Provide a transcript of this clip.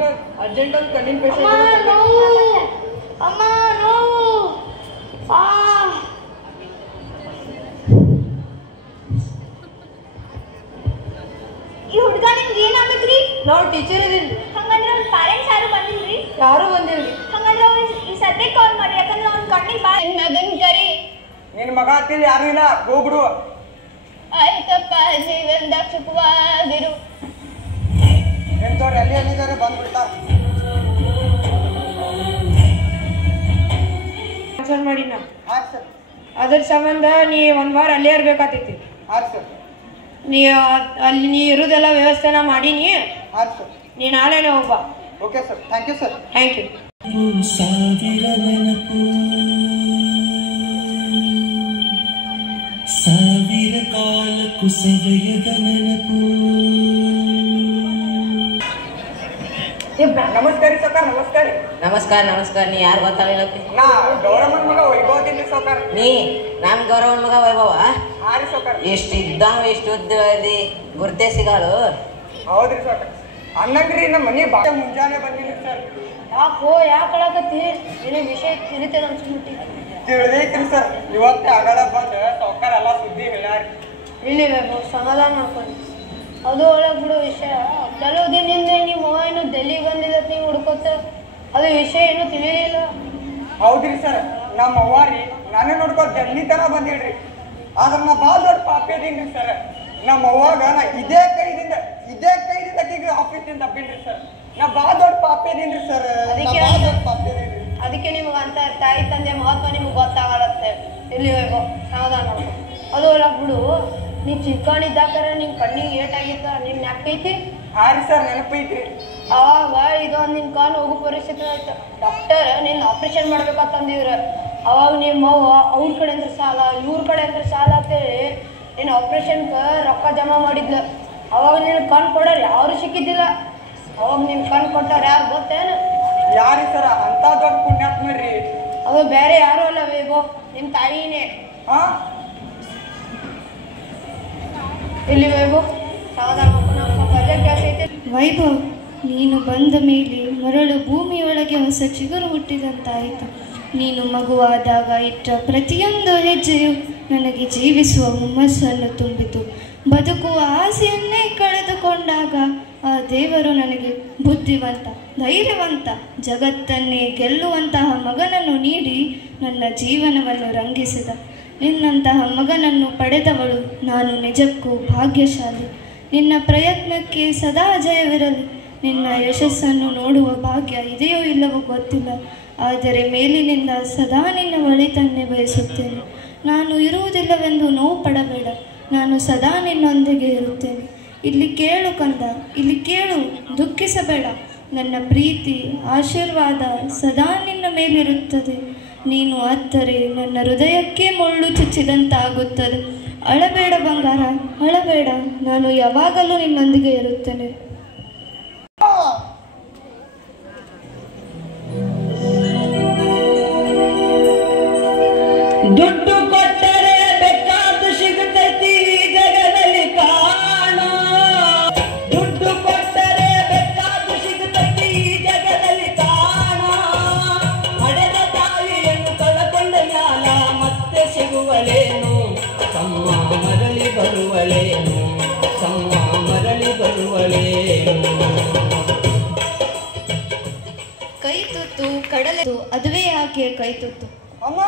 Doctor urgent ಒಂದು ಕಣ್ಣಿನ patient. ಅಮ್ಮ ನೋವು. ಈ ಹುಡುಗ ನಿಮ್ಗೆ ಏನಾಗತ್ರಿ? ನಾವು ಟೀಚರ್ ಇದೀನಿ. ಹಂಗಂದ್ರೆ ಅವ್ನ ಪೇರೆಂಟ್ಸ್ ಯಾರು ಬಂದಿಲ್ರಿ? ಯಾರು ಬಂದಿಲ್ರಿ. ಹಂಗಂದ್ರೆ ಅವ್ನು ಈ ಸದ್ಯಕ್ಕೆ ಕಾಲ್ ಮಾಡಿ, ಯಾಕಂದ್ರೆ ಅವ್ನ ಕಣ್ಣಿಗೆ ಬಾ ಮಗನ್ ಕರಿ. ನಿನ್ ಮಗ ಹತ್ತಿಲ್ಲ, ಯಾರು ಇಲ್ಲ, ಹೋಗ್ಬಿಡು. ಆಯ್ತಪ್ಪ, ಜೀವನದಾಗ ಸುಖವಾಗಿರು. ಎಂತವ್ರು ಎಲ್ಲಿ ಎಲ್ಲಿದ್ದಾರೆ ಬಂದ್ಬಿಡ್ತಾರ. ಮಾಡಿ ನಾ ಅದ್ರ ಸಂಬಂಧ ನೀ ಒಂದ್ ವಾರ ಅಲ್ಲೇ ಇರ್ಬೇಕಾಗ್ತೈತಿ. ನೀ ಅಲ್ಲಿ ನೀ ಇರುದೆಲ್ಲ ವ್ಯವಸ್ಥೆನ ಮಾಡೀನಿ. ನೀ ನಾಳೆನೆ ಹೋಗ್ಬಾ. Okay sir, thank you sir. Thank you. ಸಾವಿರ ಕಾಲಕ್ಕೂ ಸವೆಯದ ನೆನಪು. ನಮಸ್ಕಾರ ಸೌಕರ್. ನಮಸ್ಕಾರ. ನಮಸ್ಕಾರ ನಮಸ್ಕಾರ. ನೀ ಯಾರು ಗೊತ್ತಾಗಲಿಲ್ಲ? ನಾ ಗೌರವನ್ ಮಗ ವೈಭವದಿಲ್ಲ ಸೌಕರ್. ನೀ ನಮ್ ಗೌರವನ್ ಮಗ ವೈಭವ? ಹಾರಿ ಸೌಕರ್. ಎಷ್ಟು ಇದ್ದಾವ, ಎಷ್ಟು ಉದ್ದದಿ ಗುರ್ತೇ ಸಿಗಾಳು. ಹೌದ್ರಿ ಸೌಕರ್. ಅನ್ನಂಗ್ರಿ ನಮ್ಮ ಮನೆ ಬಾಳ ಮುಂಜಾನೆ ಬಂದಿಲ್ಲ ಸರ್. ಯಾಕೋ ಯಾಕೆ ಹೇಳಕತ್ತಿ? ಏನೇ ವಿಷಯ ತಿಳಿತೇನೆ ಅನ್ಸ್ಬಿಟ್ಟಿ. ತಿಳಿದೈತ್ರಿ ಸರ್. ಇವತ್ತೇ ಅಗಡ ಬಂದ ಸೌಕರ್ ಎಲ್ಲ ಸುದ್ದಿ ಹೇಳ್ಯಾರಿ. ಇಲ್ಲಿ ಸಮಾಧಾನ ಮಾಡ್ಕೊಂಡು ಅದು ಒಳಗೆ ಬಿಡು ವಿಷಯ. ಕೆಲವು ದಿನದಿಂದ ನಿಮ್ಮ ಅವ್ವ ಏನು ಡೆಲ್ಲಿಗೆ ಬಂದಿಲ್ಲ, ನೀವು ಹುಡ್ಕೋತ ಅದು ವಿಷಯ ಏನು ತಿಳಿಲಿಲ್ಲ. ಹೌದ್ರಿ ಸರ್. ನಮ್ಮ ಅವ್ವಾರಿ ನಾನೇ ನೋಡ್ಕೊಂಡು ಡೆಲ್ಲಿ ತರ ಬಂದಿಡ್ರಿ. ಆದ್ರೆ ನಾ ಭಾಳ ದೊಡ್ಡ ಪಾಪಿ ಅದೀನ್ರಿ ಸರ್. ನಮ್ಮ ಅವ್ವಾಗ ನಾ ಇದೇ ಕೈದಿಂದ ಈಗ ಆಫೀಸಿಂದ ತಪ್ಪಿನ್ರಿ ಸರ್. ನಾ ಭಾಳ ದೊಡ್ಡ ಪಾಪಿ ಅದೀನ್ರಿ ಸರ್. ಅದಕ್ಕೆ ನಿಮ್ಗೆ ಅಂತ ತಾಯಿ ತಂದೆ ಮಹತ್ವ ನಿಮ್ಗೆ ಗೊತ್ತಾಗತ್ತೆ. ಇಲ್ಲಿ ಹೋಗೋ ಸಮಾಧಾನ ಮಾಡ್ಕೊ. ಅದು ಒಳಗೆ ಬಿಡು. ನೀ ಚಿಕ್ಕವನಿದ್ದಾಕರ ನಿನ್ ಕಣ್ಣಿಗೆ ಏಟಾಗಿತ್ತ, ನಿನ್ ನೆಕ್ಕೈತಿ? ಹಾರಿ ಸರ್, ನೆನಪೈತ್ರಿ. ಅವಾಗ ಇದೊಂದು ನಿನ್ ಕಾಲು ಹೋಗೋ ಪರಿಸ್ಥಿತಿ ಆಯ್ತು. ಡಾಕ್ಟರ್ ನಿನ್ನ ಆಪ್ರೇಷನ್ ಮಾಡ್ಬೇಕಂತಂದಿದ್ರು. ಅವಾಗ ನಿಮ್ಮ ಅವ್ವ ಅವ್ರ ಕಡೆ ಅಂದ್ರೆ ಸಾಲ, ಇವ್ರ ಕಡೆ ಅಂದ್ರೆ ಸಾಲ ಅಂತೇಳಿ ನಿನ್ನ ಆಪ್ರೇಷನ್ಗೆ ರೊಕ್ಕ ಜಮಾ ಮಾಡಿದ್ಲು. ಅವಾಗ ನಿನ್ನ ಕಣ್ಣು ಕೊಡೋರು ಯಾರು ಸಿಕ್ಕಿದ್ದಿಲ್ಲ. ಅವಾಗ ನಿನ್ನ ಕಣ್ಣು ಕೊಟ್ಟವ್ರು ಯಾರು ಗೊತ್ತೇನು? ಯಾರಿ ಸರ? ಅಂತ ದೊಡ್ಡ ಪುಣ್ಯಾತ್ಮರಿ. ಅದು ಬೇರೆ ಯಾರು ಅಲ್ಲ ವೇಗೋ, ನಿಮ್ಮ ತಾಯಿನೇ. ಹಾ, ಇಲ್ಲಿ ವೇಗೋ ಸಮಾಧಾನ ಮಾಡ್ಕೊಂಡು. ವೈಭವ್, ನೀನು ಬಂದ ಮೇಲೆ ಮರಳು ಭೂಮಿಯೊಳಗೆ ಹೊಸ ಚಿಗುರು ಹುಟ್ಟಿದಂತಾಯಿತು. ನೀನು ಮಗುವಾದಾಗ ಇಟ್ಟ ಪ್ರತಿಯೊಂದು ಹೆಜ್ಜೆಯು ನನಗೆ ಜೀವಿಸುವ ಹುಮ್ಮಸ್ಸನ್ನು ತುಂಬಿತು. ಬದುಕುವ ಆಸೆಯನ್ನೇ ಕಳೆದುಕೊಂಡಾಗ ಆ ದೇವರು ನನಗೆ ಬುದ್ಧಿವಂತ, ಧೈರ್ಯವಂತ, ಜಗತ್ತನ್ನೇ ಗೆಲ್ಲುವಂತಹ ಮಗನನ್ನು ನೀಡಿ ನನ್ನ ಜೀವನವನ್ನು ರಂಗಿಸಿದ. ನಿನ್ನಂತಹ ಮಗನನ್ನು ಪಡೆದವಳು ನಾನು ನಿಜಕ್ಕೂ ಭಾಗ್ಯಶಾಲಿ. ನಿನ್ನ ಪ್ರಯತ್ನಕ್ಕೆ ಸದಾ ಜಯವಿರಲಿ. ನಿನ್ನ ಯಶಸ್ಸನ್ನು ನೋಡುವ ಭಾಗ್ಯ ಇದೆಯೋ ಇಲ್ಲವೋ ಗೊತ್ತಿಲ್ಲ, ಆದರೆ ಮೇಲಿನಿಂದ ಸದಾ ನಿನ್ನ ಒಳಿತನ್ನೇ ಬಯಸುತ್ತೇನೆ. ನಾನು ಇರುವುದಿಲ್ಲವೆಂದು ನೋವು ಪಡಬೇಡ, ನಾನು ಸದಾ ನಿನ್ನೊಂದಿಗೆ ಇರುತ್ತೇನೆ. ಇಲ್ಲಿ ಕೇಳು ಕಂದ, ಇಲ್ಲಿ ಕೇಳು, ದುಃಖಿಸಬೇಡ. ನನ್ನ ಪ್ರೀತಿ ಆಶೀರ್ವಾದ ಸದಾ ನಿನ್ನ ಮೇಲಿರುತ್ತದೆ. ನೀನು ಅತ್ತರೆ ನನ್ನ ಹೃದಯಕ್ಕೆ ಮುಳ್ಳು ಚುಚ್ಚಿದಂತಾಗುತ್ತದೆ. ಅಳಬೇಡ ಬಂಗಾರ, ಅಳಬೇಡ. ನಾನು ಯಾವಾಗಲೂ ನಿನ್ನೊಂದಿಗೆ ಇರುತ್ತೇನೆ. ದುಡ್ಡು ಕೊಟ್ಟರೆ ಬೇಕಾದ್ದು ಸಿಗುತ್ತೈತಿ ಜಗದಲ್ಲಿ ಕಾಣ. ದುಡ್ಡು ಕೊಟ್ಟರೆ ಬೇಕಾದ್ದು ಸಿಗುತ್ತೈತಿ ಜಗದಲ್ಲಿ ಕಾಣ. ಹಡೆದ ತಾಯಿಯನ್ನು ಕಳಕೊಂಡ ಮ್ಯಾಲ ಮತ್ತೆ ಸಿಗುವಳೇನು? ತಮ್ಮ ಮರಳಿ ಬರುವಳೇನು? ತಮ್ಮ ಮರಳಿ ಬರುವಳೇನು? ಕೈ ತುತ್ತು ಕಡಲೆ, ಅದುವೇ ಯಾಕೆ ಕೈ ತುತ್ತು? ಅಮ್ಮ